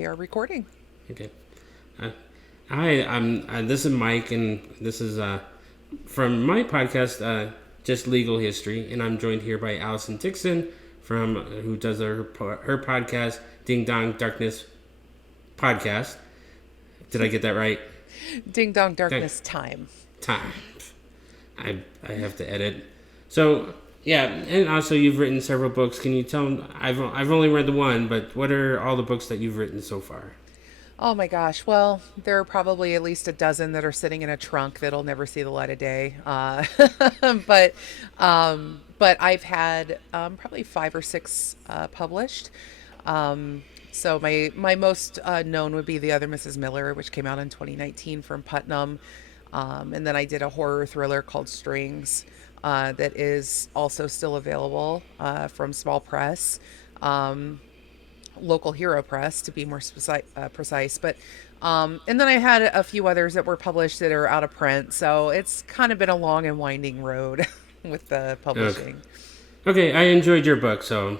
we are recording. Okay. Hi, this is Mike, and this is from my podcast, Just Legal History, and I'm joined here by Allison Dickson from who does her podcast, Ding Dong Darkness Podcast. Did I get that right? Ding Dong Darkness Time. I have to edit. So yeah, and also you've written several books. Can you tell me? I've only read the one, but what are all the books that you've written so far? Oh my gosh. Well, there are probably at least a dozen that are sitting in a trunk that'll never see the light of day. But I've had probably five or six published. So my most known would be The Other Mrs. Miller, which came out in 2019 from Putnam. And then I did a horror thriller called Strings that is also still available from Small Press. Local Hero Press to be more precise. But and then I had a few others that were published that are out of print. So it's kind of been a long and winding road with the publishing. Okay, I enjoyed your book, so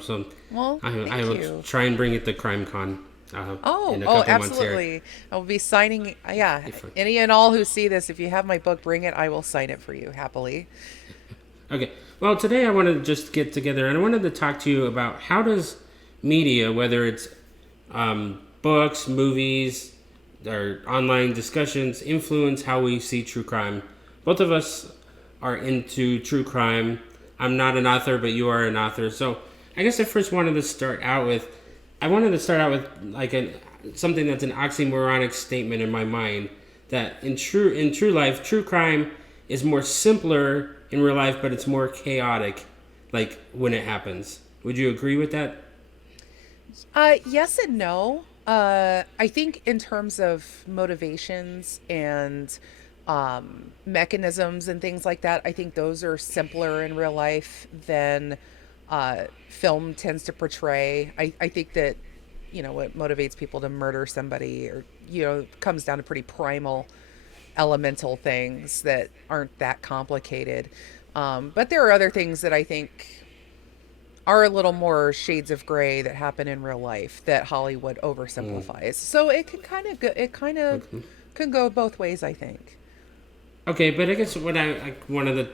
Well, thank I will you. try and bring it to CrimeCon. In a Oh, couple months here. absolutely. I will be signing. Yeah, any and all who see this, if you have my book, bring it. I will sign it for you happily. Okay. Well, today I wanted to just get together and I wanted to talk to you about how does media, whether it's books, movies, or online discussions, influence how we see true crime. Both of us are into true crime. I'm not an author, but you are an author. So I guess I first wanted to start out with, like something that's an oxymoronic statement in my mind, that in true life, true crime is more simpler in real life, but it's more chaotic, like when it happens. Would you agree with that? Yes and no. I think in terms of motivations and mechanisms and things like that, I think those are simpler in real life than film tends to portray. I think that, what motivates people to murder somebody or, comes down to pretty primal elemental things that aren't that complicated. But there are other things that I think are a little more shades of gray that happen in real life that Hollywood oversimplifies. So it can kind of go, it kind of Okay. can go both ways, I think. Okay, but I guess what I wanted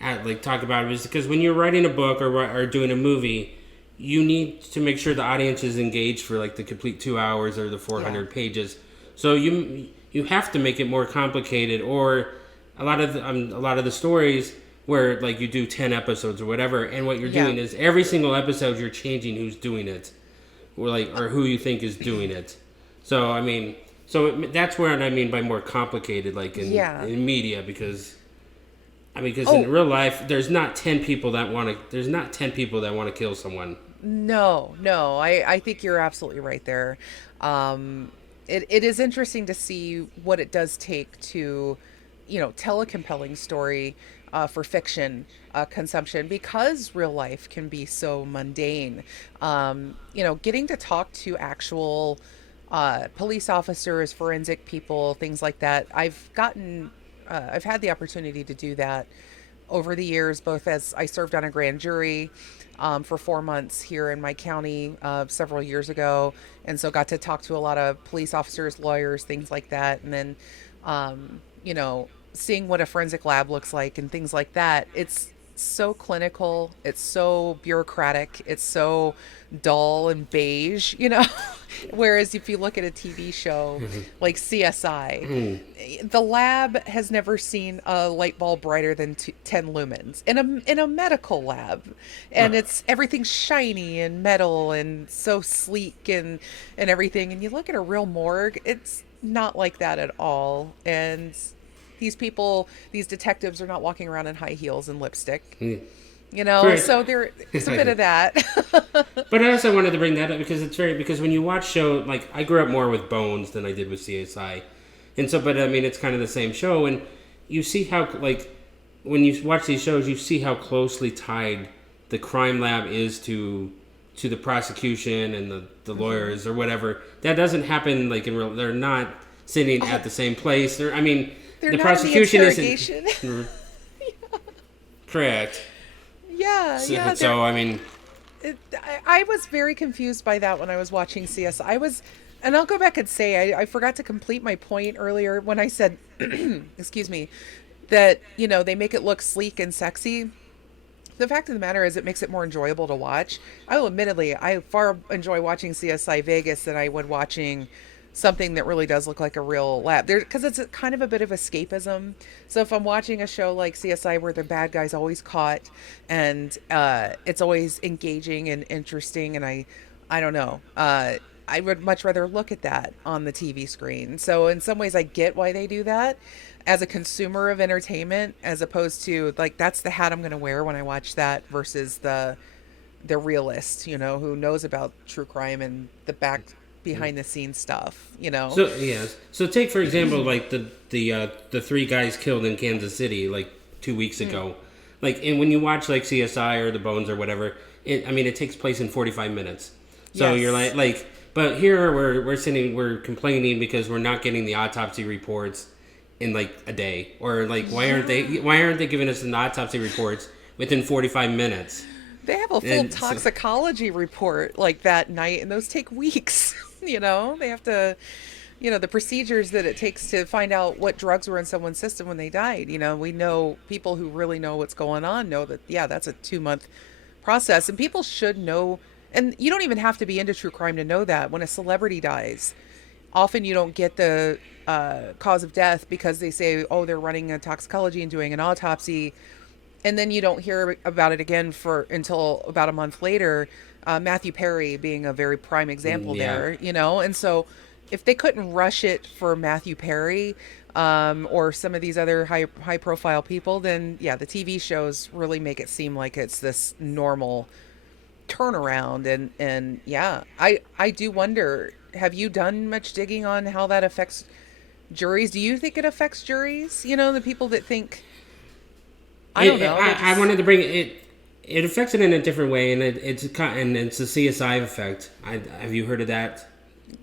to talk about is because when you're writing a book or doing a movie, you need to make sure the audience is engaged for like the complete 2 hours or the 400 pages. So you have to make it more complicated, or a lot of the stories where like you do 10 episodes or whatever, and what you're doing is every single episode you're changing who's doing it, or who you think is doing it. So I mean, that's where I mean by more complicated, like in media, because in real life there's not 10 people that want to kill someone. No, I think you're absolutely right there. It is interesting to see what it does take to, tell a compelling story for fiction consumption, because real life can be so mundane. Getting to talk to actual police officers, forensic people, things like that. I've had the opportunity to do that over the years, both as I served on a grand jury for 4 months here in my county several years ago. And so got to talk to a lot of police officers, lawyers, things like that. And then, seeing what a forensic lab looks like and things like that. It's so clinical. It's so bureaucratic. It's so dull and beige, Whereas if you look at a TV show like CSI, the lab has never seen a light bulb brighter than 10 lumens in a medical lab, and it's everything's shiny and metal and so sleek and everything. And you look at a real morgue, it's not like that at all. And these detectives are not walking around in high heels and lipstick. Correct. So there's a bit of that. But I also wanted to bring that up because when you watch show, like I grew up more with Bones than I did with CSI, and so but I mean it's kind of the same show, and you see how like when you watch these shows, you see how closely tied the crime lab is to the prosecution and the lawyers or whatever. That doesn't happen like in real. They're not sitting at the same place. They're The not prosecution in the interrogation. isn't correct. Yeah. So I mean, I was very confused by that when I was watching CSI. And I'll go back and say I forgot to complete my point earlier when I said, excuse me, that they make it look sleek and sexy. The fact of the matter is, it makes it more enjoyable to watch. I will admittedly, I far enjoy watching CSI Vegas than I would watching something that really does look like a real lab. There, because it's kind of a bit of escapism. So if I'm watching a show like CSI where the bad guy's always caught, and it's always engaging and interesting, and I don't know, I would much rather look at that on the TV screen. So in some ways, I get why they do that as a consumer of entertainment, as opposed to like that's the hat I'm going to wear when I watch that versus the realist, who knows about true crime and the back behind the scenes stuff. So yes. So take for example, like the three guys killed in Kansas City like 2 weeks ago. Like, and when you watch like CSI or The Bones or whatever, it takes place in 45 minutes. So Yes. you're like, but here we're complaining because we're not getting the autopsy reports in like a day, or like why aren't they giving us the autopsy reports within 45 minutes? They have a full And so, toxicology report like that night, and those take weeks. They have to, the procedures that it takes to find out what drugs were in someone's system when they died. We know people who really know what's going on know that, yeah, that's a 2-month process. And people should know, and you don't even have to be into true crime to know that when a celebrity dies, often you don't get the cause of death because they say, oh, they're running a toxicology and doing an autopsy, and then you don't hear about it again for until about a month later. Matthew Perry being a very prime example yeah. there. And so if they couldn't rush it for Matthew Perry, or some of these other high profile people, then yeah, the TV shows really make it seem like it's this normal turnaround. And yeah, I do wonder, have you done much digging on how that affects juries? Do you think it affects juries? The people that think, I don't know, they I just wanted to bring it. It affects it in a different way, and it's a CSI effect. Have you heard of that?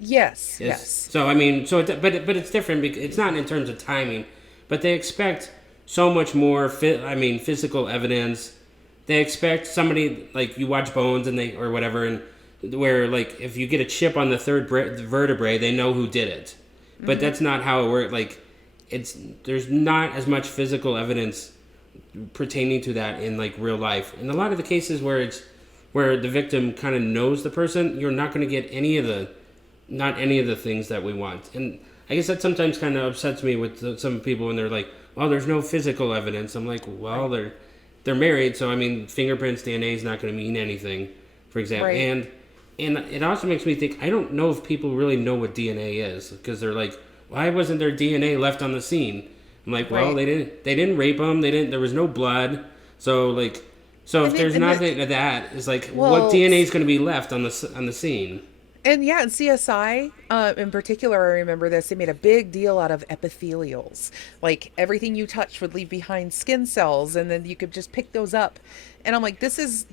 yes, Yes. yes. So but it's different because it's not in terms of timing, but they expect so much more. Physical evidence. They expect somebody like you watch Bones and they or whatever, and where like if you get a chip on the third vertebrae, they know who did it. But that's not how it works. Like there's not as much physical evidence pertaining to that in like real life. In a lot of the cases where the victim kind of knows the person, you're not going to get any of the things that we want. And I guess that sometimes kind of upsets me with some people when they're like, "Well, there's no physical evidence." I'm like, "Well, they're married, so I mean, fingerprints, DNA is not going to mean anything." For example, Right. and it also makes me think I don't know if people really know what DNA is because they're like, "Why wasn't there DNA left on the scene?" I'm like, well, Right. they didn't rape him. There was no blood. So like, so if And, there's and the, nothing to that, it's like, what well, DNA is going to be left on the scene? and yeah, in CSI, in particular, I remember this. They made a big deal out of epithelials. Like everything you touch would leave behind skin cells, and then you could just pick those up. And I'm like, this is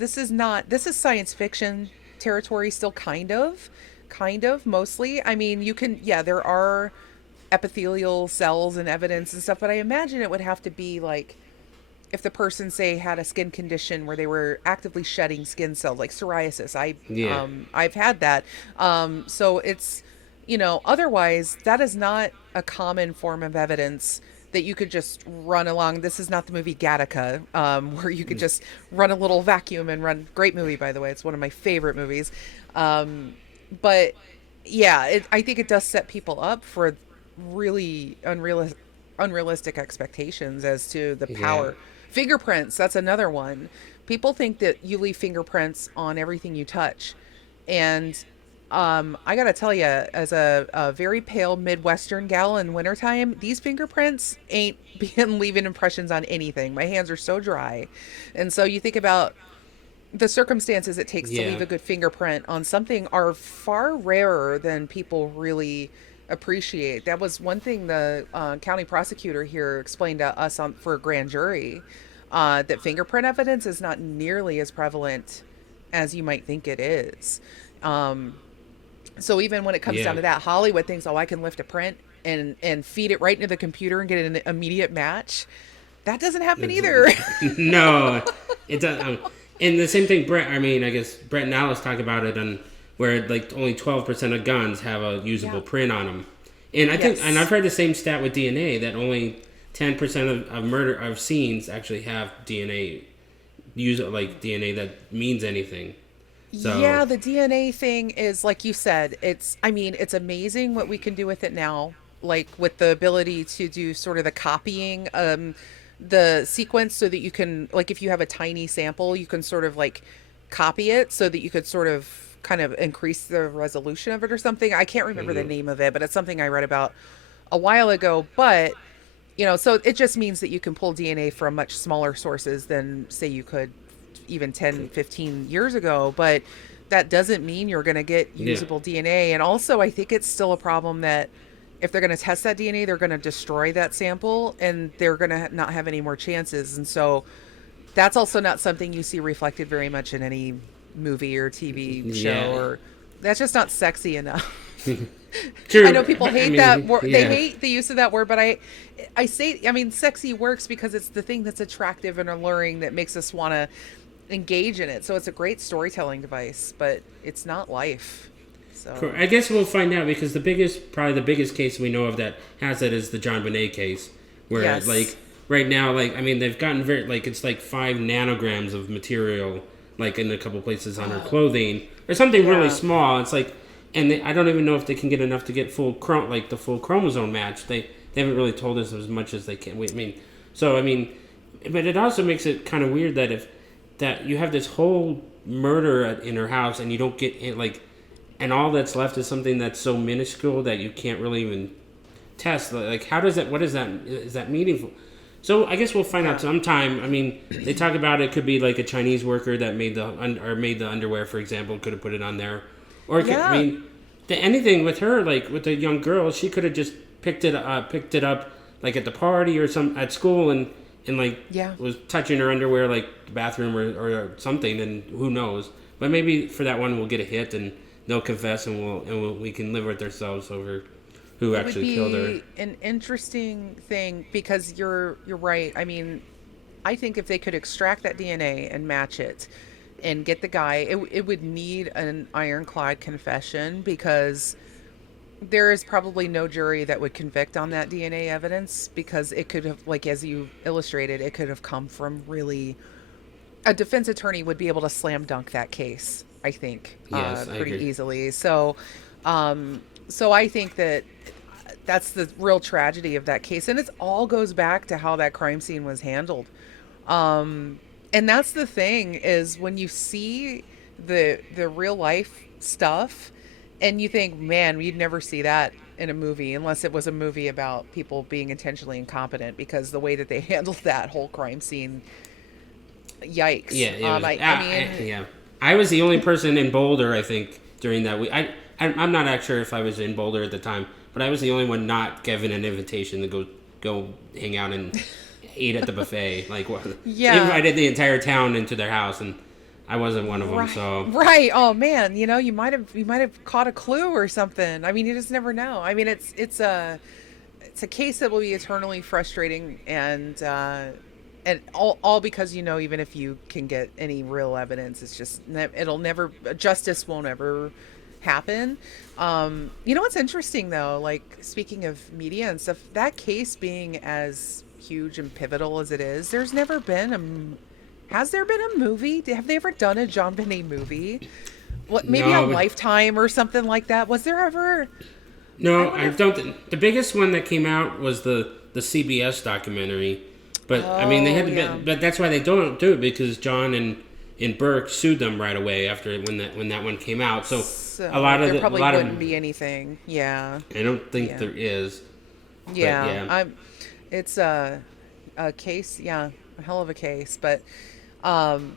science fiction territory still, kind of mostly. I mean, yeah, there are epithelial cells and evidence and stuff, but I imagine it would have to be like if the person say had a skin condition where they were actively shedding skin cells like psoriasis. Yeah, I've had that. So it's otherwise that is not a common form of evidence that you could just run along. This is not the movie Gattaca, where you could just run a little vacuum and run. Great movie, by the way. It's one of my favorite movies. But yeah, I think it does set people up for really unrealistic expectations as to the yeah, power. Fingerprints, that's another one. People think that you leave fingerprints on everything you touch. And I gotta tell you, as a very pale Midwestern gal in wintertime, these fingerprints ain't been leaving impressions on anything. My hands are so dry. And so you think about the circumstances it takes to yeah, leave a good fingerprint on something are far rarer than people really appreciate. That was one thing the county prosecutor here explained to us for a grand jury, that fingerprint evidence is not nearly as prevalent as you might think it is. Um, so even when it comes down yeah. to that, Hollywood thinks, oh, I can lift a print and feed it right into the computer and get an immediate match. That doesn't happen either. No, it does. And the same thing, Brett. I mean, I guess Brett and Alice talk about it on where like only 12% of guns have a usable Yeah. print on them. And I think, and I've Yes. heard the same stat with DNA that only 10% of murder of scenes actually have DNA use like DNA that means anything. So Yeah, the DNA thing is like you said, I mean, it's amazing what we can do with it now, like with the ability to do sort of the copying the sequence so that you can like if you have a tiny sample, you can sort of like copy it so that you could sort of kind of increase the resolution of it or something. I can't remember the name of it, but it's something I read about a while ago, but so it just means that you can pull DNA from much smaller sources than say you could even 10, 15 years ago, but that doesn't mean you're going to get yeah, usable DNA. And also, I think it's still a problem that if they're going to test that DNA, they're going to destroy that sample and they're going to not have any more chances. And so that's also not something you see reflected very much in any movie or TV show, yeah, or that's just not sexy enough. I know true. people I hate that mean, word. They yeah. hate the use of that word, but I say, I mean, sexy works because it's the thing that's attractive and alluring that makes us want to engage in it. So it's a great storytelling device, but it's not life. So I guess we'll find out because probably the biggest case we know of that has it is the John Bonet case, where yes. like right now, like I mean, they've gotten very like it's like 5 nanograms of material, like in a couple places on her clothing or something really Yeah. small. It's like, and I don't even know if they can get enough to get like the full chromosome match. They haven't really told us as much as they can. I mean, so I mean, but it also makes it kind of weird that if that you have this whole murder in her house and you don't get it like and all that's left is something that's so minuscule that you can't really even test. Like, how does that? What is that? Is that meaningful? So I guess we'll find out Yeah. sometime. I mean, they talk about it could be like a Chinese worker that made or made the underwear, for example, could have put it on there, or it could, I Yeah. mean, anything with her, like with the young girl, she could have just picked it up like at the party or some at school and like Yeah. was touching her underwear like the bathroom or something, and who knows? But maybe for that one we'll get a hit and they'll confess and we can live with ourselves over who It would actually killed her. be an interesting thing because you're right. I mean, I think if they could extract that DNA and match it and get the guy, it would need an ironclad confession because there is probably no jury that would convict on that DNA evidence because it could have, like as you illustrated, it could have come from really a defense attorney would be able to slam dunk that case. I think Yes, I pretty agree. easily. So I think that that's the real tragedy of that case, and it all goes back to how that crime scene was handled. And that's the thing is when you see the real life stuff and you think, man, we'd never see that in a movie unless it was a movie about people being intentionally incompetent because the way that they handled that whole crime scene, Yeah, yikes. it was. I mean, Yeah, I was the only person in Boulder. I think during that week. I'm not actually sure if I was in Boulder at the time, but I was the only one not given an invitation to go hang out and eat at the buffet. Like what? They yeah, invited the entire town into their house, and I wasn't one of them. right, So right. Oh man, you might have caught a clue or something. I mean, you just never know. I mean, it's a case that will be eternally frustrating and all because even if you can get any real evidence, it's just it'll never justice won't ever happen. What's interesting though, like speaking of media and stuff, that case being as huge and pivotal as it is, there's never been has there been a movie? Have they ever done a John Benet movie? What, maybe on no, Lifetime or something like that? Was there ever? I no, wonder I if. don't. The biggest one that came out was the CBS documentary, but I mean they Oh had to. yeah. But that's why they don't do it because John and Burke sued them right away after when that one came out. So So there a probably lot of wouldn't be anything. Yeah. I don't think Yeah. there is, but Yeah. yeah, It's a case. Yeah, a hell of a case. Um,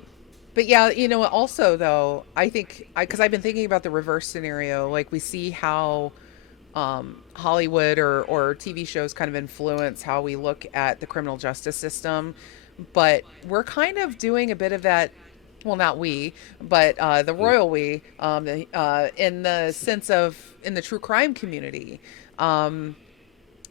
but yeah, also though, I think because I've been thinking about the reverse scenario, like we see how Hollywood or TV shows kind of influence how we look at the criminal justice system, but we're kind of doing a bit of that. Well, not we, but the royal we, in the sense of in the true crime community.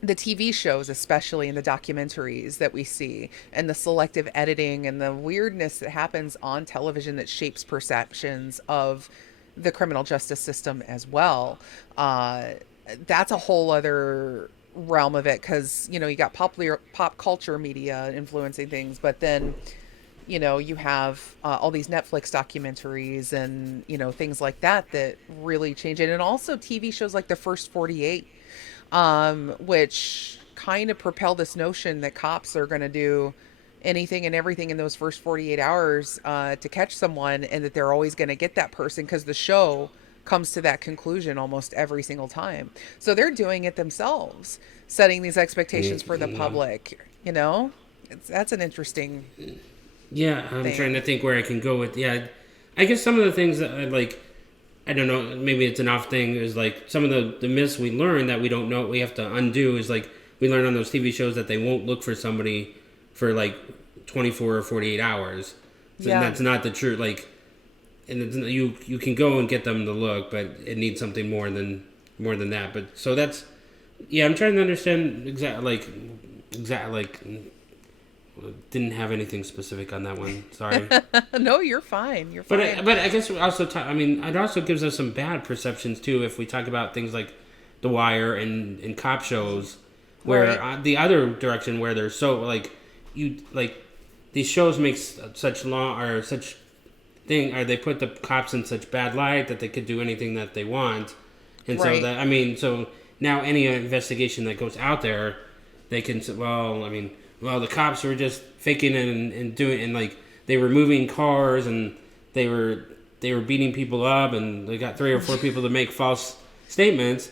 The TV shows, especially in the documentaries that we see, and the selective editing and the weirdness that happens on television that shapes perceptions of the criminal justice system as well. Uh, that's a whole other realm of it because you got popular pop culture media influencing things, but then you have all these Netflix documentaries and things like that that really change it, and also TV shows like The First 48, which kind of propel this notion that cops are going to do anything and everything in those first 48 hours to catch someone, and that they're always going to get that person because the show comes to that conclusion almost every single time. So they're doing it themselves, setting these expectations for the Yeah. public. That's an interesting Yeah, I'm trying to thing. think where I can go with. Yeah, I guess some of the things that I like, I don't know, maybe it's an off thing, is like some of the myths we learn that we don't know, we have to undo, is like we learn on those TV shows that they won't look for somebody for like 24 or 48 hours. So, and Yeah. that's not the truth. Like, and you can go and get them to look, but it needs something more than that. But so that's, yeah, I'm trying to understand exact like didn't have anything specific on that one. Sorry. No, you're fine. You're But fine. but I guess we also I mean it also gives us some bad perceptions too if we talk about things like The Wire and cop shows, where Right. the other direction where they're so these shows make such long or such thing or they put the cops in such bad light that they could do anything that they want, and so Right. that I mean so now any investigation that goes out there, they can say, well, I mean, well, the cops were just faking it and doing, and like they were moving cars and they were they were beating people up and they got three or four people to make false statements,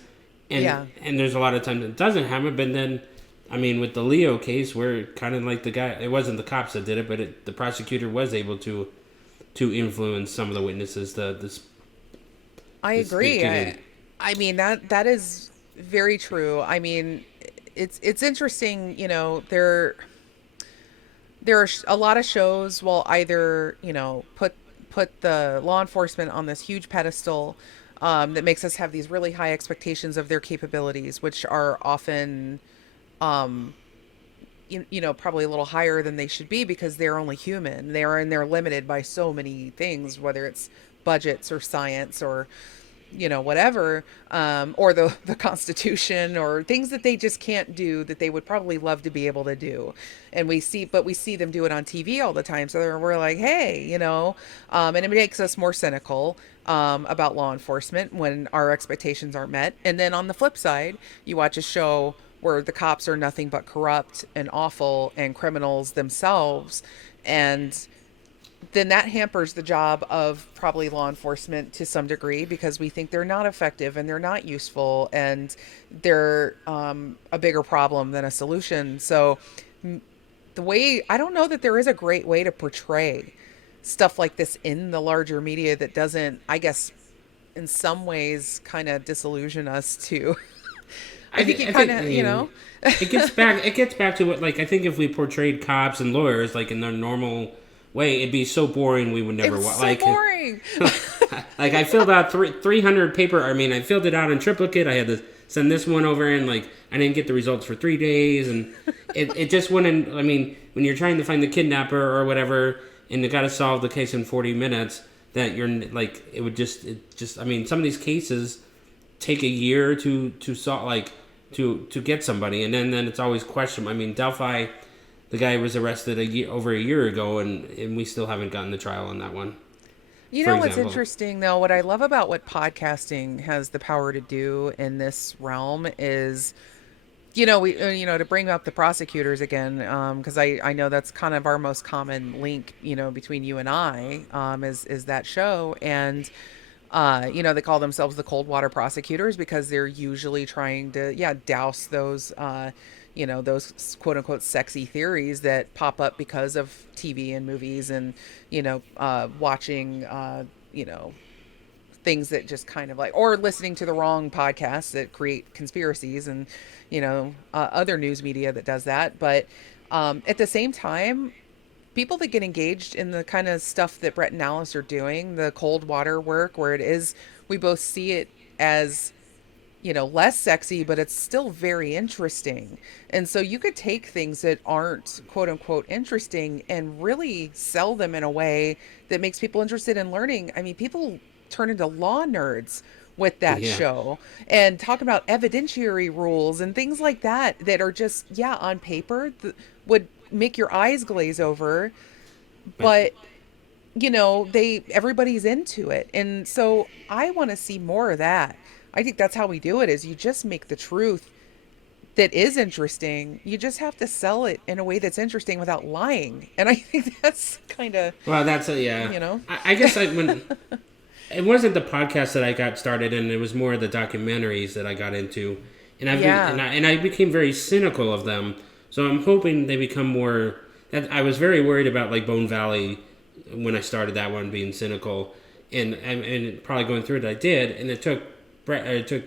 Yeah. and there's a lot of times it doesn't happen. But then, I mean, with the Leo case, where kind of like the guy, it wasn't the cops that did it, but the prosecutor was able to influence some of the witnesses I to agree. speak in. I mean that is very true. I mean, it's interesting. There are a lot of shows will either put the law enforcement on this huge pedestal, that makes us have these really high expectations of their capabilities, which are often um, probably a little higher than they should be because they're only human. They're limited by so many things, whether it's budgets or science or whatever, or the Constitution, or things that they just can't do that they would probably love to be able to do. And we see them do it on TV all the time. So we're like, hey, and it makes us more cynical about law enforcement when our expectations aren't met. And then on the flip side, you watch a show where the cops are nothing but corrupt and awful and criminals themselves, and then that hampers the job of probably law enforcement to some degree because we think they're not effective and they're not useful and they're a bigger problem than a solution. So the way I don't know that there is a great way to portray stuff like this in the larger media that doesn't, I guess, in some ways kind of disillusion us too. I think it I kind think I of, mean it gets back to what, like, I think if we portrayed cops and lawyers like in their normal way, it'd be so boring we would it never was watch. so boring. Like I filled out 300 paper. I mean, I filled it out in triplicate. I had to send this one over, and like I didn't get the results for 3 days, and it just wouldn't. I mean, when you're trying to find the kidnapper or whatever, and you got to solve the case in 40 minutes, that you're like it just. I mean, some of these cases take a year to solve, like to get somebody, and then it's always questionable. I mean, Delphi, the guy was arrested over a year ago, and we still haven't gotten the trial on that one, You for know what's example. interesting though? What I love about what podcasting has the power to do in this realm is, we, to bring up the prosecutors again, because I know that's kind of our most common link, between you and I, is that show, and they call themselves the cold water prosecutors because they're usually trying to, yeah, douse those quote unquote sexy theories that pop up because of TV and movies and, watching, things that just kind of like, or listening to the wrong podcasts that create conspiracies and, other news media that does that. But at the same time, people that get engaged in the kind of stuff that Brett and Alice are doing, the cold water work, where it is, we both see it as, less sexy, but it's still very interesting. And so you could take things that aren't quote unquote interesting and really sell them in a way that makes people interested in learning. I mean, people turn into law nerds with that Yeah. show and talk about evidentiary rules and things like that that are just, yeah, on paper would make your eyes glaze over, But but they everybody's into it. And so I want to see more of that. I think that's how we do it, is you just make the truth that is interesting. You just have to sell it in a way that's interesting without lying. And I think that's kind of, well, that's a yeah. you know. I guess when it wasn't the podcast that I got started in, it was more the documentaries that I got into, and Yeah. and I became very cynical of them. So I'm hoping they become more. I was very worried about like Bone Valley when I started that one, being cynical, and probably going through it. I did, and it took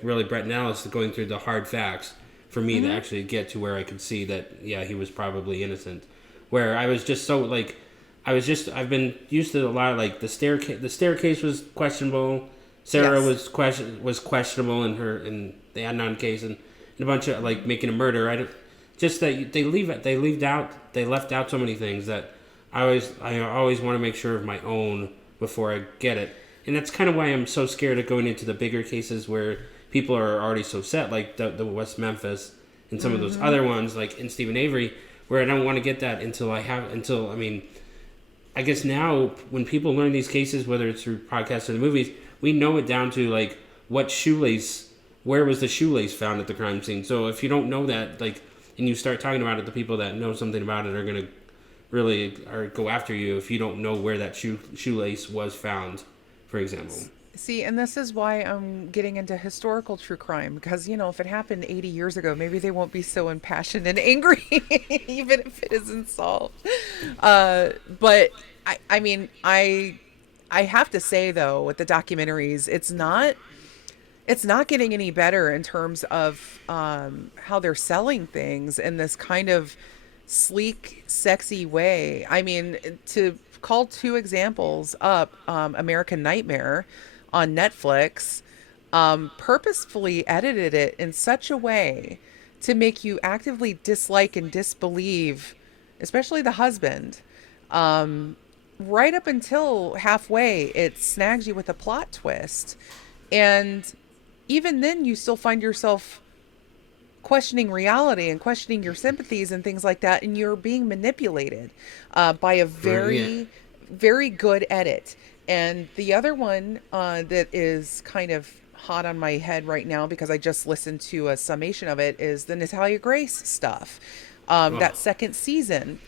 really Brett and Alice going through the hard facts for me to Mhm. actually get to where I could see that yeah, he was probably innocent. Where I was just so like I've been used to a lot of like the staircase was questionable. Sarah Yes. was questionable in the Adnan case, and a bunch of like making a murder. I don't just that they left out so many things that I always want to make sure of my own before I get it. And that's kind of why I'm so scared of going into the bigger cases where people are already so set, like the West Memphis and some of those Mhm. other ones, like in Stephen Avery, where I don't want to get that until I mean, I guess now when people learn these cases, whether it's through podcasts or the movies, we know it down to like where was the shoelace found at the crime scene. So if you don't know that, like, and you start talking about it, the people that know something about it are gonna really or go after you if you don't know where that shoelace was found, for example. See, and this is why I'm getting into historical true crime, because, if it happened 80 years ago, maybe they won't be so impassioned and angry, even if it isn't solved. But I mean, I have to say though, with the documentaries, it's not getting any better in terms of how they're selling things in this kind of sleek, sexy way. I mean, to call two examples up, American Nightmare on Netflix purposefully edited it in such a way to make you actively dislike and disbelieve, especially the husband. Right up until halfway, it snags you with a plot twist. And even then, you still find yourself questioning reality and questioning your sympathies and things like that. And you're being manipulated by a Right? Yeah. very, very good edit. And the other one that is kind of hot on my head right now because I just listened to a summation of it is the Natalia Grace stuff, Oh, that second season.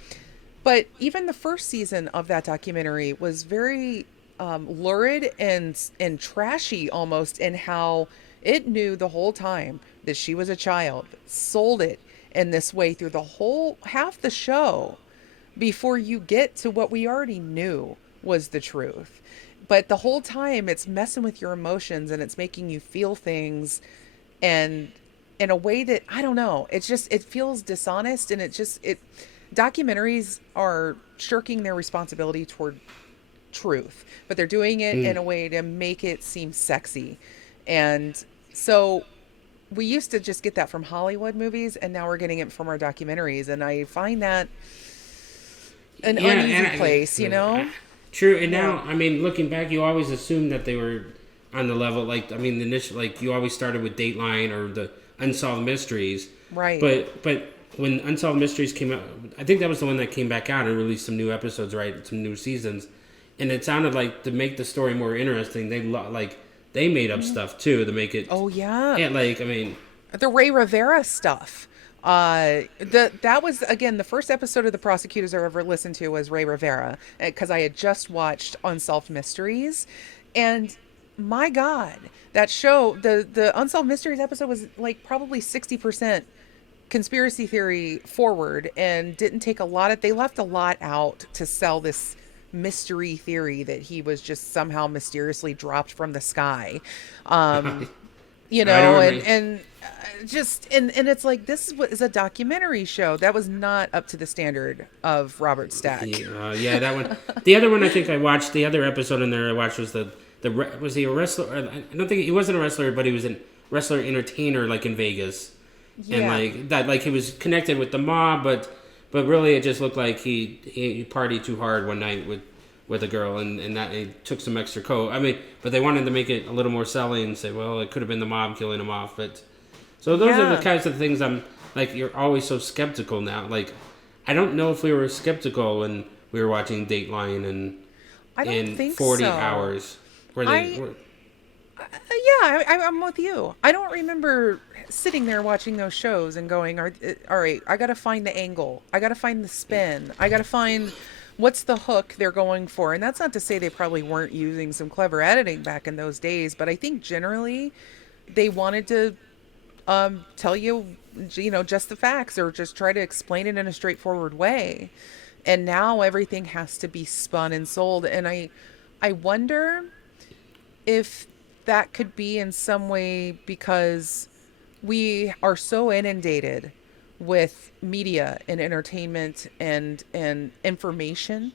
But even the first season of that documentary was very lurid and trashy almost in how it knew the whole time that she was a child, sold it in this way through the whole half the show before you get to what we already knew was the truth. But the whole time it's messing with your emotions and it's making you feel things, and in a way that I don't know, it feels dishonest, and it documentaries are shirking their responsibility toward truth, but they're doing it in mm. a way to make it seem sexy. And so we used to just get that from Hollywood movies, and now we're getting it from our documentaries, and I find that an Yeah, uneasy and place, you know? true. And Yeah. now, I mean, looking back, you always assumed that they were on the level. Like, I mean, the initial, like you always started with Dateline or the Unsolved Mysteries, Right. but when Unsolved Mysteries came out, I think that was the one that came back out and released some new episodes, right? Some new seasons, and it sounded like to make the story more interesting, they made up stuff too to make it. Oh yeah. Yeah, like I mean, The Ray Rivera stuff. That was again the first episode of The Prosecutors I ever listened to was Ray Rivera, because I had just watched Unsolved Mysteries, and my God, that show, the Unsolved Mysteries episode was like probably 60% conspiracy theory forward, and didn't take a lot of, they left a lot out to sell this mystery theory that he was just somehow mysteriously dropped from the sky. Um, I don't and remember. just and it's like, this is what is a documentary show that was not up to the standard of Robert Stack. Yeah, that one. The other one I think I watched. The other episode in there I watched was was he a wrestler? I don't think he wasn't a wrestler, but he was a wrestler entertainer, like in Vegas, and Yeah. like that, like he was connected with the mob, but really it just looked like he partied too hard one night with a girl, and that it took some extra coat. I mean, but they wanted to make it a little more selling and say, well, it could have been the mob killing him off. But so those are the Yeah. kinds of things I'm like. You're always so skeptical now. Like, I don't know if we were skeptical when we were watching Dateline and I don't in think 40 so. hours where they I were. Yeah, I'm with you. I don't remember sitting there watching those shows and going, all right, I got to find the angle. I got to find the spin. I got to find what's the hook they're going for. And that's not to say they probably weren't using some clever editing back in those days, but I think generally they wanted to tell you, just the facts or just try to explain it in a straightforward way. And now everything has to be spun and sold. And I wonder if that could be in some way because we are so inundated with media and entertainment and information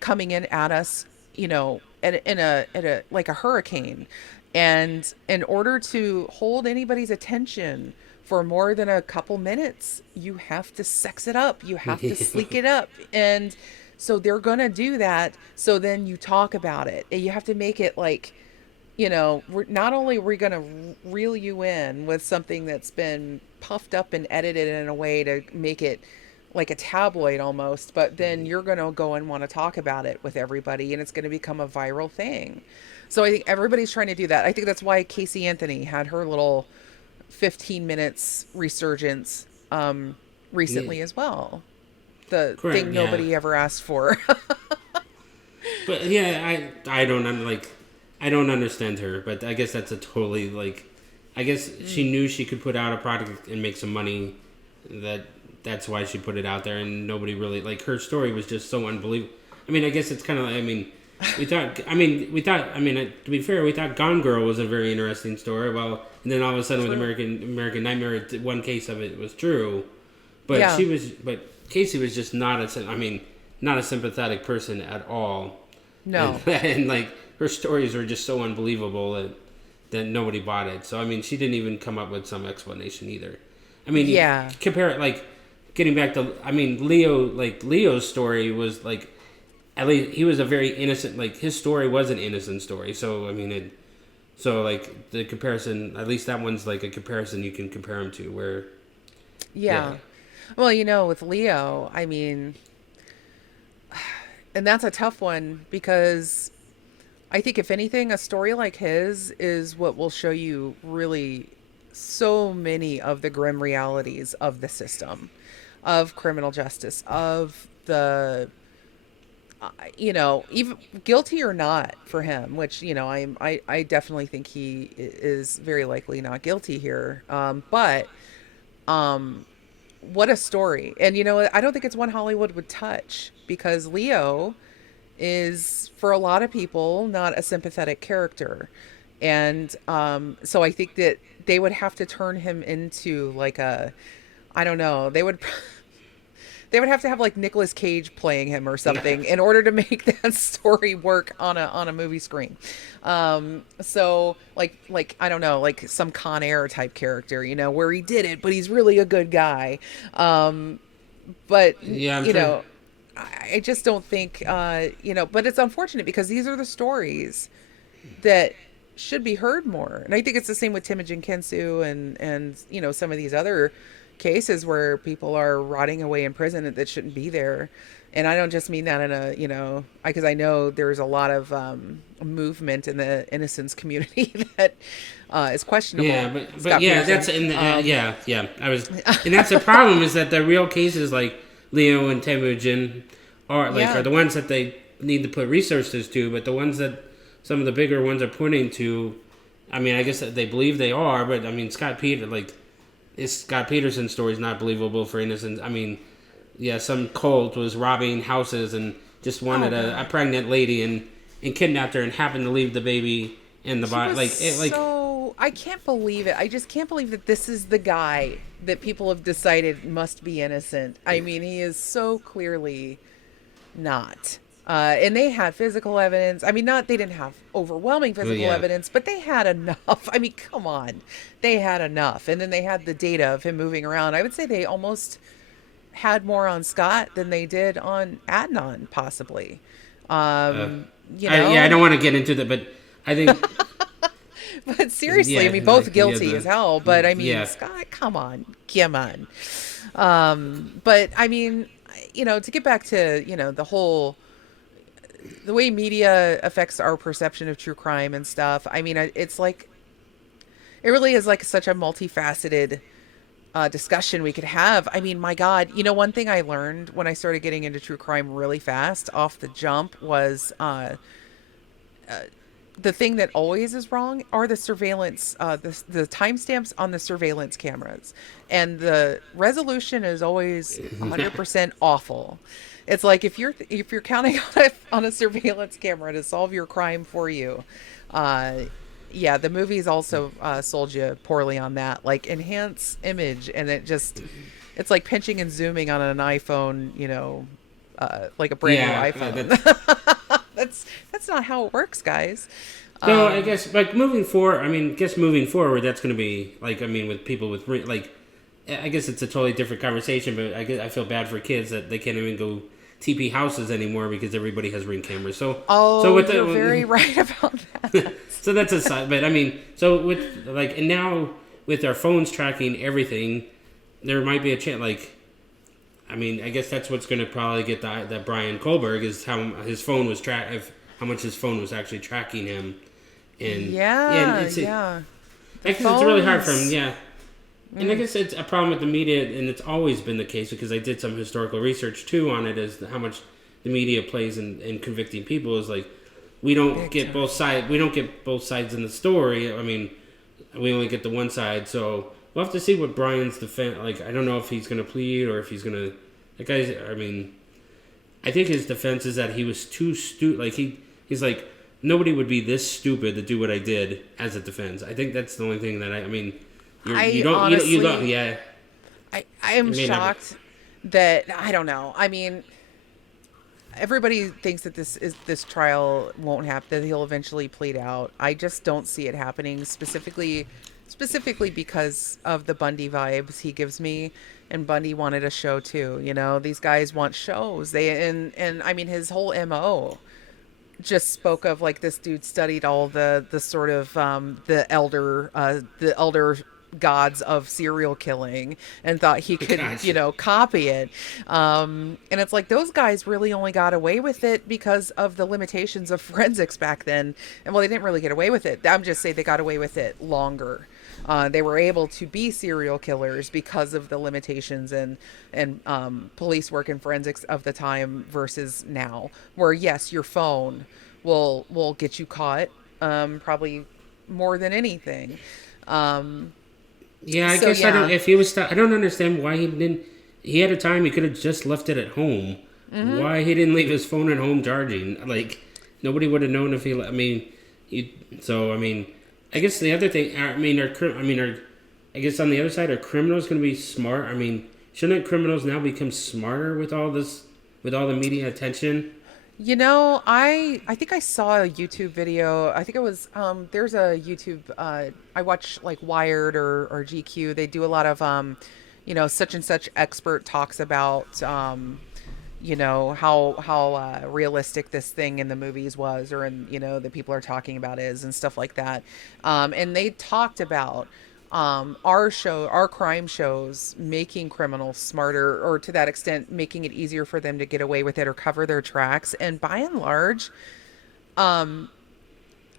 coming in at us, at a like a hurricane. And in order to hold anybody's attention for more than a couple minutes, you have to sex it up. You have to sleek it up. And so they're going to do that. So then you talk about it. And you have to make it like, not only are we going to reel you in with something that's been puffed up and edited in a way to make it like a tabloid almost, but then you're going to go and want to talk about it with everybody and it's going to become a viral thing. So I think everybody's trying to do that. I think that's why Casey Anthony had her little 15 minutes resurgence Yeah, recently as well. The correct. thing Yeah, nobody ever asked for. but yeah, I don't like I don't understand her, but I guess that's a totally like I guess she knew she could put out a product and make some money. That's why she put it out there, and nobody really like her story was just so unbelievable. I mean, I guess it's kind of like we thought. I mean, to be fair, we thought Gone Girl was a very interesting story. Well, and then all of a sudden with True. American Nightmare, one case of it was true, Yeah. but Casey was just not not a sympathetic person at all, and No. and like her stories are just so unbelievable that nobody bought it. So I mean, she didn't even come up with some explanation either. I mean, Yeah. compare it like getting back to Leo's story was like at least he was a very innocent like his story was an innocent story. So I mean like the comparison at least that one's like a comparison you can compare him to where yeah Yeah. Well, with Leo, I mean, and that's a tough one because I think if anything, a story like his is what will show you really so many of the grim realities of the system, of criminal justice, of the, even guilty or not for him, which, I definitely think he is very likely not guilty here. But what a story. And, I don't think it's one Hollywood would touch because Leo is for a lot of people not a sympathetic character, and so I think that they would have to turn him into like a, I don't know, they would have to have like Nicolas Cage playing him or something in order to make that story work on a movie screen. So like I don't know, like some Con Air type character, where he did it but he's really a good guy. But yeah I'm trying I just don't think, but it's unfortunate because these are the stories that should be heard more. And I think it's the same with Timogen Kinsu and some of these other cases where people are rotting away in prison that shouldn't be there. And I don't just mean that in a, because I know there's a lot of movement in the innocence community that is questionable. yeah but Scott yeah that's Peterson. in the, yeah I was and that's the problem is that the real cases like Leo and Temujin are Yeah. the ones that they need to put resources to, but the ones that some of the bigger ones are putting to, I mean, I guess that they believe they are, but I mean, Scott Peterson's story is not believable for innocence. I mean, yeah, some cult was robbing houses and just Oh wanted a God. pregnant lady and kidnapped her and happened to leave the baby in the He body. was so, I can't believe it. I just can't believe that this is the guy that people have decided must be innocent. I mean, he is so clearly not. And they had physical evidence. I mean, not they didn't have overwhelming well, physical yeah, evidence, but they had enough. I mean, come on, they had enough. And then they had the data of him moving around. I would say they almost had more on Scott than they did on Adnan, possibly. Uh, You yeah, I know, don't want to get into that, but I think but seriously, I yeah, mean, both like yeah, guilty as hell. But I mean, yeah, Scott, come on, come on. But I mean, to get back to the way media affects our perception of true crime and stuff. I mean, it's like it really is like such a multifaceted discussion we could have. I mean, my God, one thing I learned when I started getting into true crime really fast off the jump was the thing that always is wrong are the surveillance, the timestamps on the surveillance cameras, and the resolution is always 100% awful. It's like if you're counting on a surveillance camera to solve your crime for you, uh, yeah, the movies also sold you poorly on that. Like enhance image, and it's like pinching and zooming on an iPhone, like a brand new yeah. iPhone. That's That's not how it works, guys. so. I Um, guess like moving forward. I mean, guess moving forward, that's going to be like I mean, with people with like, I guess it's a totally different conversation. But I feel bad for kids that they can't even go TP houses anymore because everybody has Ring cameras. So oh, with you're very the right about that. so that's a side. But I mean, so with like and now with our phones tracking everything, there might be a chance like. I mean, I guess that's what's going to probably get that Brian Kohlberg is how his phone was how much his phone was actually tracking him, and yeah, and Yeah, yeah. The I guess it's really hard for him, phones. yeah. And I guess it's a problem with the media, and it's always been the case because I did some historical research too on it, is how much the media plays in convicting people. Is like we don't Big get time. both sides. We don't get both sides in the story. I mean, we only get the one side, so we'll have to see what Brian's defense. Like, I don't know if he's going to plead or if he's going to. That guy's. I mean, I think his defense is that he was too stupid. Like he's like nobody would be this stupid to do what I did as a defense. I think that's the only thing that I mean. I honestly, Yeah. I am It may not be. shocked that I don't know. I mean, everybody thinks that this trial won't happen, that he'll eventually plead out. I just don't see it happening, specifically because of the Bundy vibes he gives me. And Bundy wanted a show too. These guys want shows. And I mean, his whole MO just spoke of like this dude studied all the sort of the elder gods of serial killing and thought he could Gosh. copy it. And it's like those guys really only got away with it because of the limitations of forensics back then. And well, they didn't really get away with it, I'm just saying they got away with it longer. They were able to be serial killers because of the limitations and police work and forensics of the time versus now, where yes, your phone will get you caught, probably more than anything. Um, Yeah, I so guess I don't. yeah, If he was, I don't understand why he didn't. He had a time. He could have just left it at home. Why he didn't leave his phone at home charging? Like nobody would have known if he. I mean, so I mean, I guess the other thing. I mean, I guess on the other side, are criminals going to be smart? I mean, shouldn't criminals now become smarter with all this, with all the media attention? I think I saw a YouTube video. I think it was there's a YouTube I watch like Wired or GQ. They do a lot of such and such expert talks about how realistic this thing in the movies was, or in the people are talking about is, and stuff like that. And they talked about our crime shows making criminals smarter, or to that extent making it easier for them to get away with it or cover their tracks. And by and large,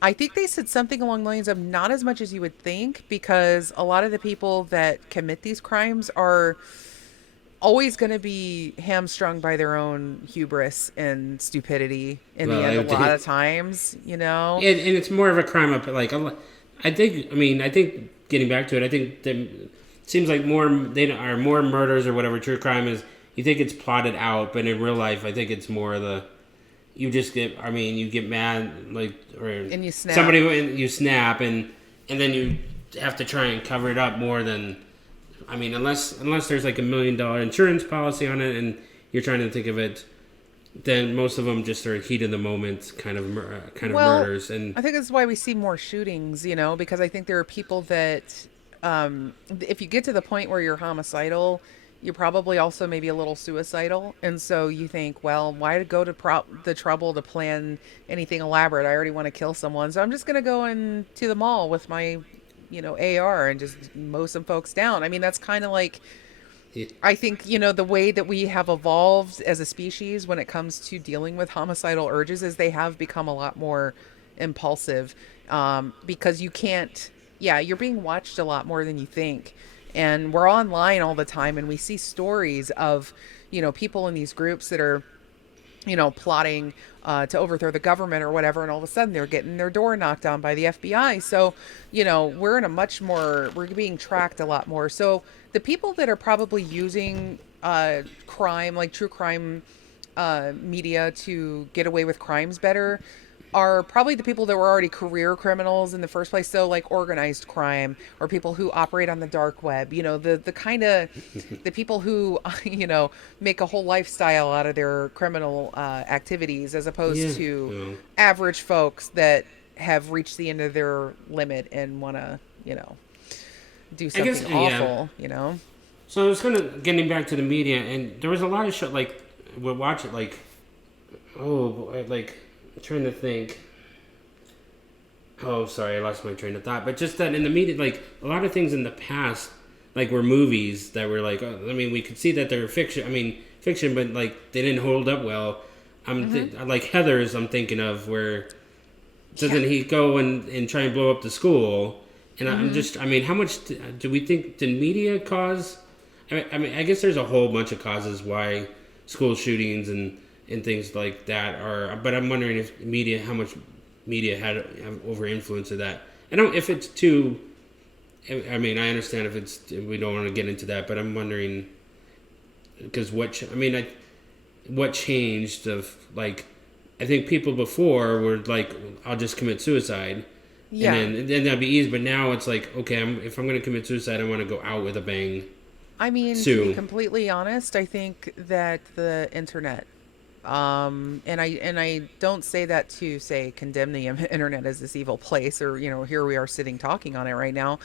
I think they said something along the lines of not as much as you would think, because a lot of the people that commit these crimes are always going to be hamstrung by their own hubris and stupidity in the Well, end, a lot of times. and it's more of a crime of like I think. I mean, I think getting back to it, I think it seems like more they are more murders or whatever true crime is. You think it's plotted out, but in real life, I think it's more the you just get. I mean, you get mad like or And you snap. somebody you snap and then you have to try and cover it up more than. I mean, unless there's like $1 million insurance policy on it, and you're trying to think of it, then most of them just are heat of the moment kind of Well, murders. And I think that's why we see more shootings, because I think there are people that, if you get to the point where you're homicidal, You're probably also maybe a little suicidal. And so you think, well, why go to the trouble to plan anything elaborate? I already want to kill someone. So I'm just going to go into the mall with my, AR and just mow some folks down. I mean, that's kind of like, Yeah. I think, the way that we have evolved as a species when it comes to dealing with homicidal urges is they have become a lot more impulsive, because you can't, yeah, you're being watched a lot more than you think. And we're online all the time and we see stories of, people in these groups that are, plotting to overthrow the government or whatever. And all of a sudden they're getting their door knocked on by the FBI. So, we're in a we're being tracked a lot more. So the people that are probably using crime, like true crime media to get away with crimes better are probably the people that were already career criminals in the first place. So like organized crime or people who operate on the dark web, the kind of the people who, make a whole lifestyle out of their criminal activities as Yeah. opposed to Well, average folks that have reached the end of their limit and want to, do I guess something yeah. awful. So I was kind of getting back to the media, and there was a lot of show like we'll watch it like oh boy, like I'm trying to think. Oh, sorry, I lost my train of thought. But just that in the media, like a lot of things in the past, like were movies that were like, oh, I mean, we could see that they're fiction. I mean, fiction, but like they didn't hold up well. Like Heather's. I'm thinking of where Yeah. doesn't he go and try and blow up the school? And I'm just, I mean, how much do we think did media cause? I mean, I guess there's a whole bunch of causes why school shootings and things like that are. But I'm wondering if media, how much media had over influence of that. I don't if it's too. I mean, I understand if it's we don't want to get into that, but I'm wondering because what changed of like I think people before were like I'll just commit suicide and Yeah. then that'd be easy, but now it's like okay, if I'm going to commit suicide I want to go out with a bang I mean, to be soon. completely honest, I think that the internet, and I don't say that to say condemn the internet as this evil place, or here we are sitting talking on it right now.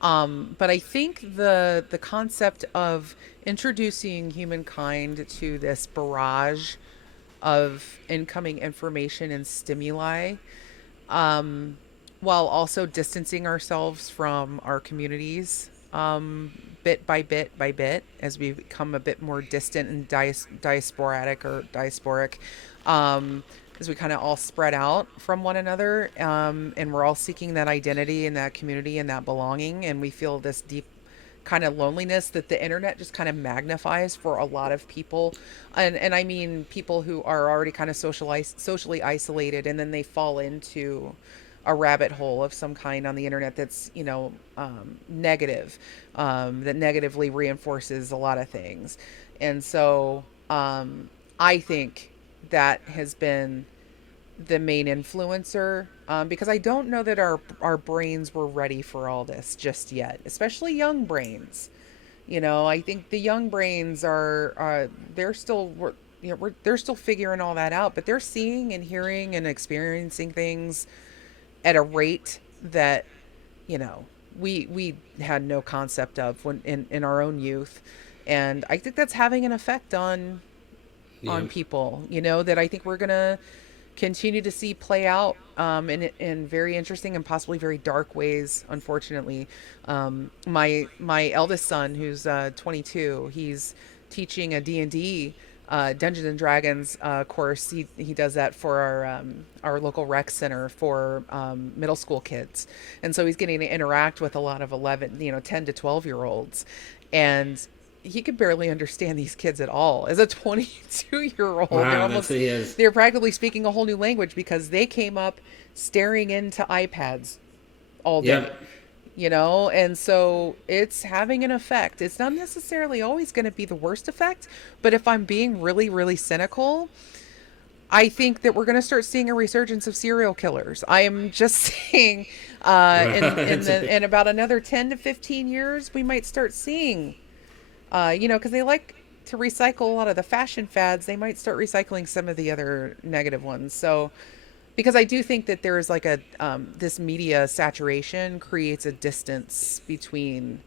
But I think the concept of introducing humankind to this barrage of incoming information and stimuli, um, while also distancing ourselves from our communities, bit by bit by bit, as we become a bit more distant and diasporic, as we kind of all spread out from one another, and we're all seeking that identity and that community and that belonging, and we feel this deep kind of loneliness that the internet just kind of magnifies for a lot of people, and I mean people who are already kind of socially isolated, and then they fall into a rabbit hole of some kind on the internet that's negative, that negatively reinforces a lot of things. And so I think that has been the main influencer, because I don't know that our brains were ready for all this just yet, especially young brains. I think the young brains are they're still they're still figuring all that out, but they're seeing and hearing and experiencing things at a rate that you know we had no concept of when in our own youth. And I think that's having an effect Yeah. on people, that I think we're gonna continue to see play out, in very interesting and possibly very dark ways, unfortunately. My eldest son, who's 22, he's teaching a D&D, Dungeons and Dragons course. He does that for our local rec center for middle school kids, and so he's getting to interact with a lot of 11, 10 to 12-year-olds, and he could barely understand these kids at all. As a 22-year-old, Wow, that's he is. they're practically speaking a whole new language because they came up staring into iPads all day. Yep. And so it's having an effect. It's not necessarily always going to be the worst effect, but if I'm being really, really cynical, I think that we're going to start seeing a resurgence of serial killers. I am just saying, in about another 10 to 15 years, we might start seeing, because they like to recycle a lot of the fashion fads. They might start recycling some of the other negative ones. So, because I do think that there is this media saturation creates a distance between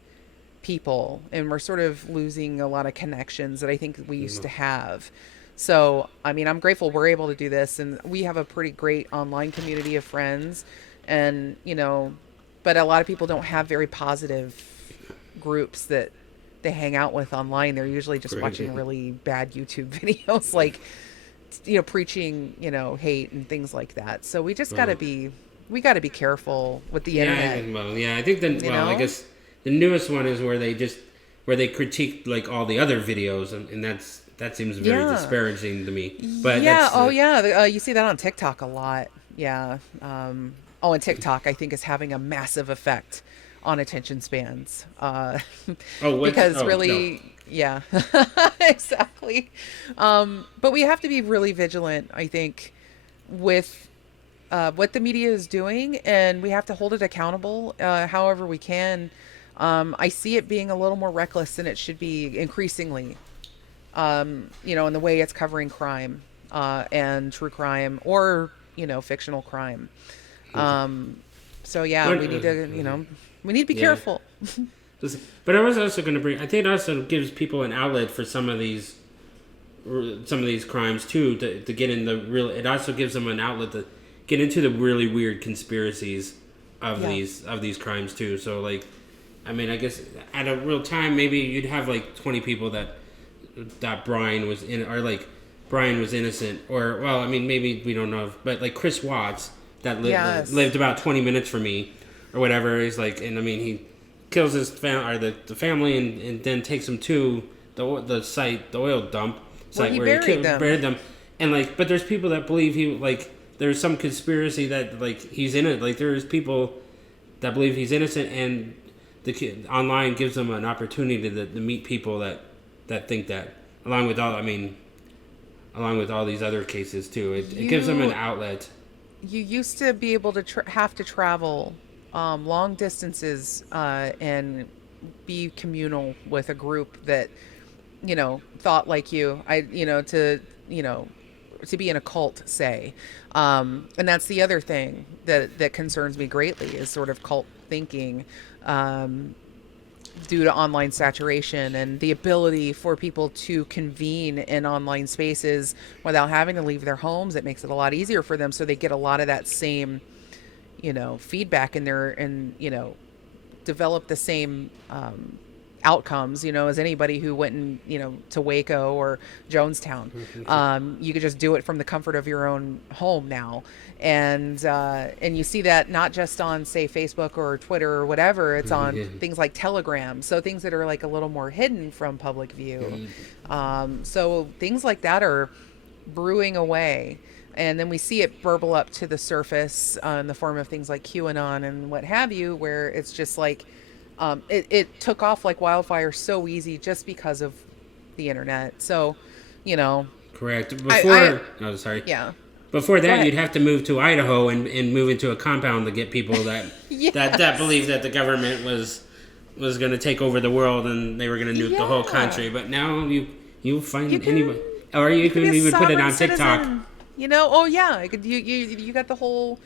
people, and we're sort of losing a lot of connections that I think we used to have. So, I mean, I'm grateful we're able to do this, and we have a pretty great online community of friends, and but a lot of people don't have very positive groups that they hang out with online. They're usually just watching Right. really bad YouTube videos, like preaching, hate and things like that. So we just got to Well, be we got to be careful with the internet, I think then. you Well, I know? guess the newest one is where they critique like all the other videos, and that seems very Yeah. disparaging to me. But Yeah. that's Oh, yeah. You see that on TikTok a lot. Yeah. Oh, and TikTok, I think, is having a massive effect on attention spans. oh what's Because oh no really, yeah, exactly. But we have to be really vigilant, I think, with what the media is doing, and we have to hold it accountable however we can. I see it being a little more reckless than it should be increasingly, in the way it's covering crime and true crime or, fictional crime. Um, so yeah, what we need to, we need to be yeah. careful. But I was also going to bring. I think it also gives people an outlet for some of these crimes too to get in the real. It also gives them an outlet to get into the really weird conspiracies Yeah. of these crimes too. So like, I mean, I guess at a real time, maybe you'd have like 20 people that Brian was in, or like Brian was innocent, or well, I mean, maybe we don't know, but like Chris Watts that Yes. lived about 20 minutes from me, or whatever. He's like, and I mean, he kills his the family, and then takes them to the site, the oil dump Where site he where he buried them. buried them, and like, but there's people that believe he like there's some conspiracy that like he's in it. Like there's people that believe he's innocent, and the kid online gives them an opportunity to meet people that think that, along with along with all these other cases too. It gives them an You outlet. you used to be able to have to travel long distances and be communal with a group that thought like you. To be in a cult, say. And that's the other thing that concerns me greatly is sort of cult thinking. Um, Due to online saturation and the ability for people to convene in online spaces without having to leave their homes, it makes it a lot easier for them. So they get a lot of that same, feedback in their, and, develop the same outcomes, as anybody who went to Waco or Jonestown. You could just do it from the comfort of your own home now. And you see that not just on, say, Facebook or Twitter or whatever. It's on things like Telegram, so things that are like a little more hidden from public view. So things like that are brewing away, and then we see it burble up to the surface in the form of things like QAnon and what have you, where it's just like it took off like wildfire so easy just because of the internet. So, you know, Correct. I Oh, sorry. yeah. Before Go that, ahead. you'd have to move to Idaho and move into a compound to get people that Yes. believe that the government was going to take over the world and they were going to nuke the whole Yeah. country. But now you You find can anybody, or you you can can be a even put it sovereign on TikTok. citizen. Oh yeah, I could you got the whole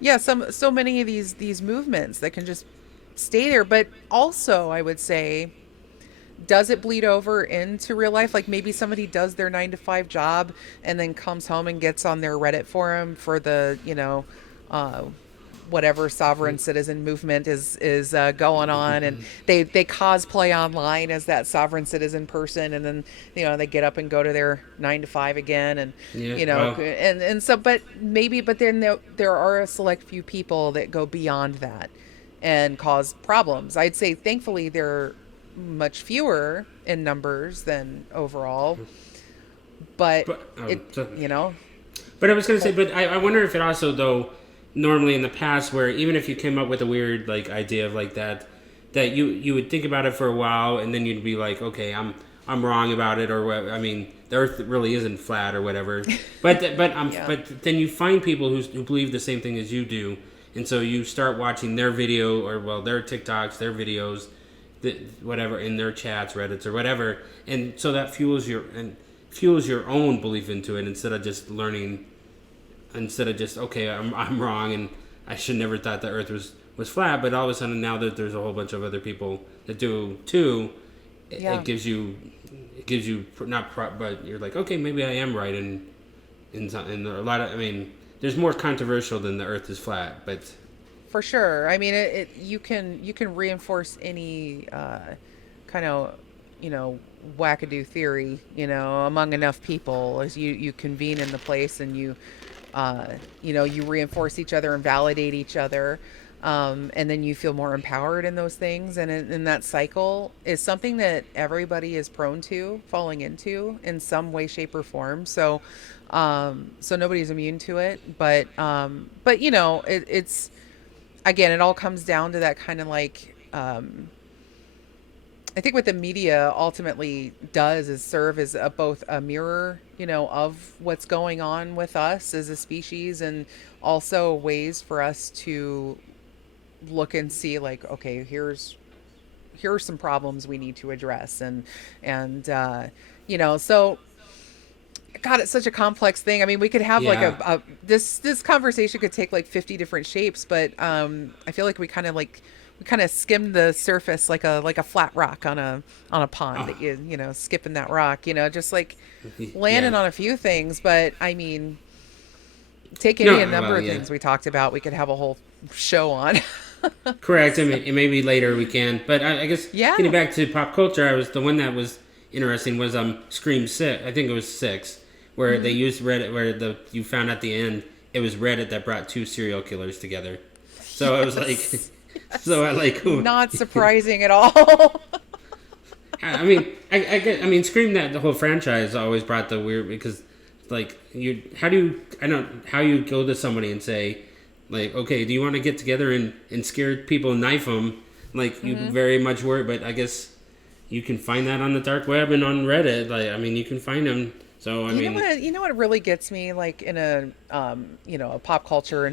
yeah, so many of these movements that can just stay there, but also I would say, does it bleed over into real life? Like maybe somebody does their 9 to 5 job and then comes home and gets on their Reddit forum for the, uh, whatever sovereign citizen movement is going on, and they cosplay online as that sovereign citizen person, and then they get up and go to their 9 to 5 again, and Yeah. Well, so but then there are a select few people that go beyond that and cause problems. I'd say thankfully they're much fewer in numbers than overall, but but it so, you know But I was gonna say, but I wonder if it also though, normally in the past, where even if you came up with a weird like idea of like that you would think about it for a while and then you'd be like, okay, I'm wrong about it, or what? I mean, the Earth really isn't flat or whatever. yeah. But then you find people who believe the same thing as you do, and so you start watching their video or well their TikToks, their videos, whatever in their chats, Reddits or whatever, and so that fuels your own belief into it instead of just okay, I'm wrong and I should never thought the Earth was flat, but all of a sudden now that there's a whole bunch of other people that do too, Yeah. it gives you not but you're like, okay, maybe I am right in a lot of, I mean, there's more controversial than the Earth is flat, but For sure. I mean, you can reinforce any kind of wackadoo theory among enough people as you convene in the place and you reinforce each other and validate each other, and then you feel more empowered in those things, and in that cycle is something that everybody is prone to falling into in some way, shape, or form. So nobody's immune to it, but it's again, it all comes down to that kind of like, I think what the media ultimately does is serve as both a mirror, of what's going on with us as a species, and also ways for us to look and see like, okay, here are some problems we need to address, so God, it's such a complex thing. I mean, we could have like yeah. this conversation could take like 50 different shapes, but I feel like we kind of skimmed the surface like a flat rock on a pond Oh, that skipping that rock, just like yeah. landing on a few things. But I mean, take No, any number well, of yeah. things we talked about, we could have a whole show on. Correct. I So, mean, maybe later we can, but I guess getting yeah. back to pop culture, I was the one that was interesting was Scream Six. I think it was six, where they Hmm. used Reddit, where the you found at the end it was Reddit that brought two serial killers together. So I was like, Yes. so Yes. I like, Not surprising at all. I mean, I get, I mean, Scream, that the whole franchise always brought the weird because, like, how do you, I don't, how you go to somebody and say, like, okay, do you want to get together and scare people and knife them? Like, you Hmm. very much worry, but I guess you can find that on the dark web and on Reddit. Like, I mean, you can find them. So, I mean, You know what really gets me, like in a a pop culture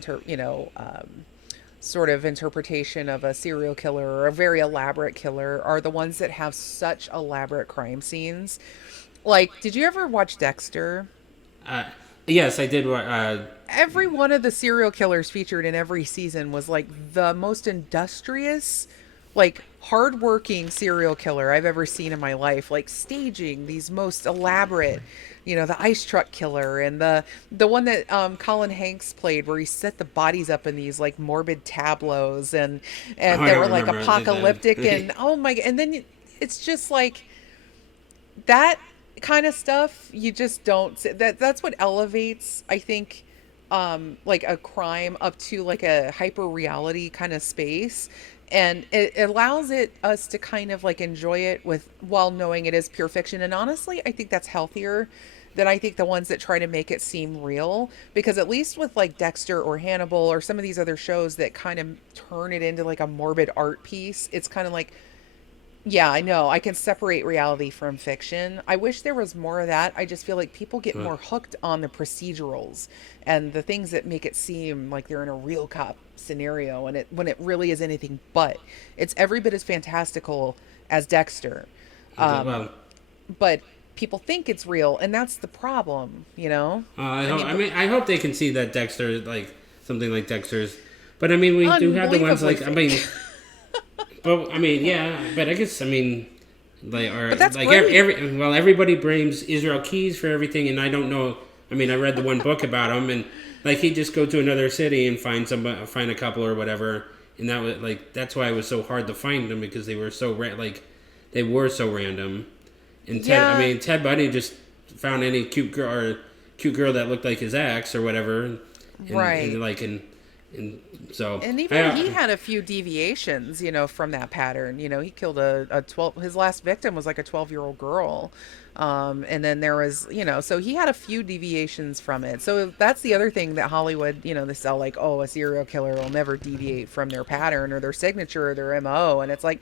sort of interpretation of a serial killer or a very elaborate killer, are the ones that have such elaborate crime scenes. Like, did you ever watch Dexter? uh, yes, I did. Every one of the serial killers featured in every season was like the most industrious, like hardworking serial killer I've ever seen in my life, like staging these most elaborate, the ice truck killer, and the one that Colin Hanks played, where he set the bodies up in these like morbid tableaus, Oh, and I they don't were like remember apocalyptic, that. and oh my, and then it's just like that kind of stuff you just don't that's what elevates, I think, like a crime up to like a hyper reality kind of space, and it allows us to kind of like enjoy it with, while knowing it is pure fiction. And honestly, I think that's healthier than I think the ones that try to make it seem real, because at least with like Dexter or Hannibal or some of these other shows that kind of turn it into like a morbid art piece, it's kind of like, yeah, I know. I can separate reality from fiction. I wish there was more of that. I just feel like people get more hooked on the procedurals and the things that make it seem like they're in a real cop scenario, and it when it really is anything but. It's every bit as fantastical as Dexter. Um, Well, but people think it's real, and that's the problem, you know? I I hope. mean, I mean, I hope they can see that Dexter, like something like Dexter's. But I mean, we do have the ones unbelievably like, I fake. mean, but I mean, yeah. But I guess, I mean, like, or But that's like great. well, everybody blames Israel Keys for everything, and I don't know. I mean, I read the one book about him, and like he just go to another city and find a couple or whatever, and that was like that's why it was so hard to find them, because they were so like they were so random. And I Yeah, mean, Ted Bundy just found any cute girl that looked like his ex or whatever, and right. like and so And even I he had a few deviations, from that pattern. He killed a 12, his last victim was like a 12-year-old girl. And then there was, so he had a few deviations from it. So that's the other thing that Hollywood, they sell like, oh, a serial killer will never deviate from their pattern or their signature or their MO. And it's like,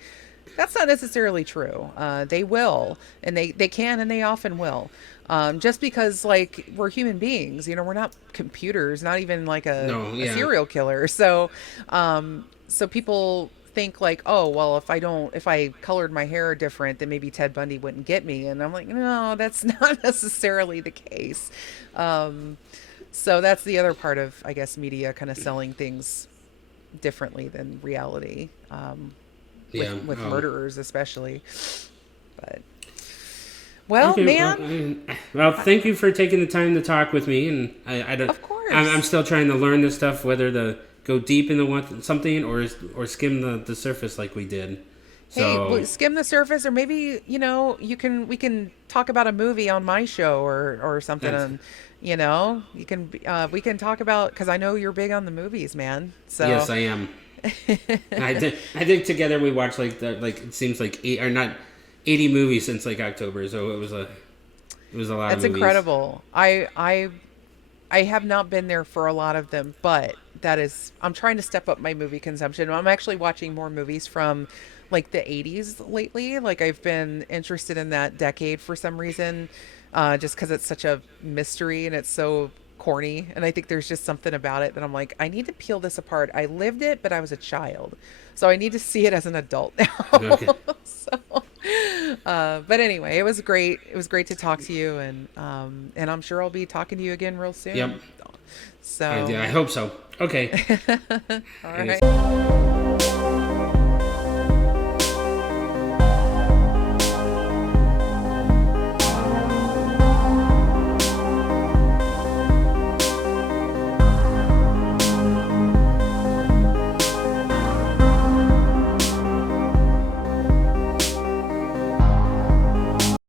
that's not necessarily true. They will, and they can, and they often will. Just because, like, we're human beings, we're not computers, not even like no, a yeah. serial killer. So people think like, oh, well, if I colored my hair different, then maybe Ted Bundy wouldn't get me. And I'm like, no, that's not necessarily the case. Um, so that's the other part of, I guess, media kind of selling things differently than reality, Yeah. with murderers especially. But well, Okay. Well, man, well, I, thank you for taking the time to talk with me. And I don't. of I'm course. still trying to learn this stuff, whether to go deep into something or skim the surface like we did. Hey, So skim the surface, or maybe we can talk about a movie on my show or something, that's and you can we can talk about, because I know you're big on the movies, man. yes, So I am. I think together we watched like it seems like eight or not 80 movies since like October. So it was a lot of that's movies. incredible. I have not been there for a lot of them, but I'm trying to step up my movie consumption. I'm actually watching more movies from like the 80s lately. Like I've been interested in that decade for some reason, just because it's such a mystery and it's so corny. And I think there's just something about it that I'm like, I need to peel this apart. I lived it, but I was a child. So I need to see it as an adult now. Okay. So, but anyway, it was great. It was great to talk to you, and I'm sure I'll be talking to you again real Yep. soon. So, Yeah, I hope so. Okay. all Thanks. right.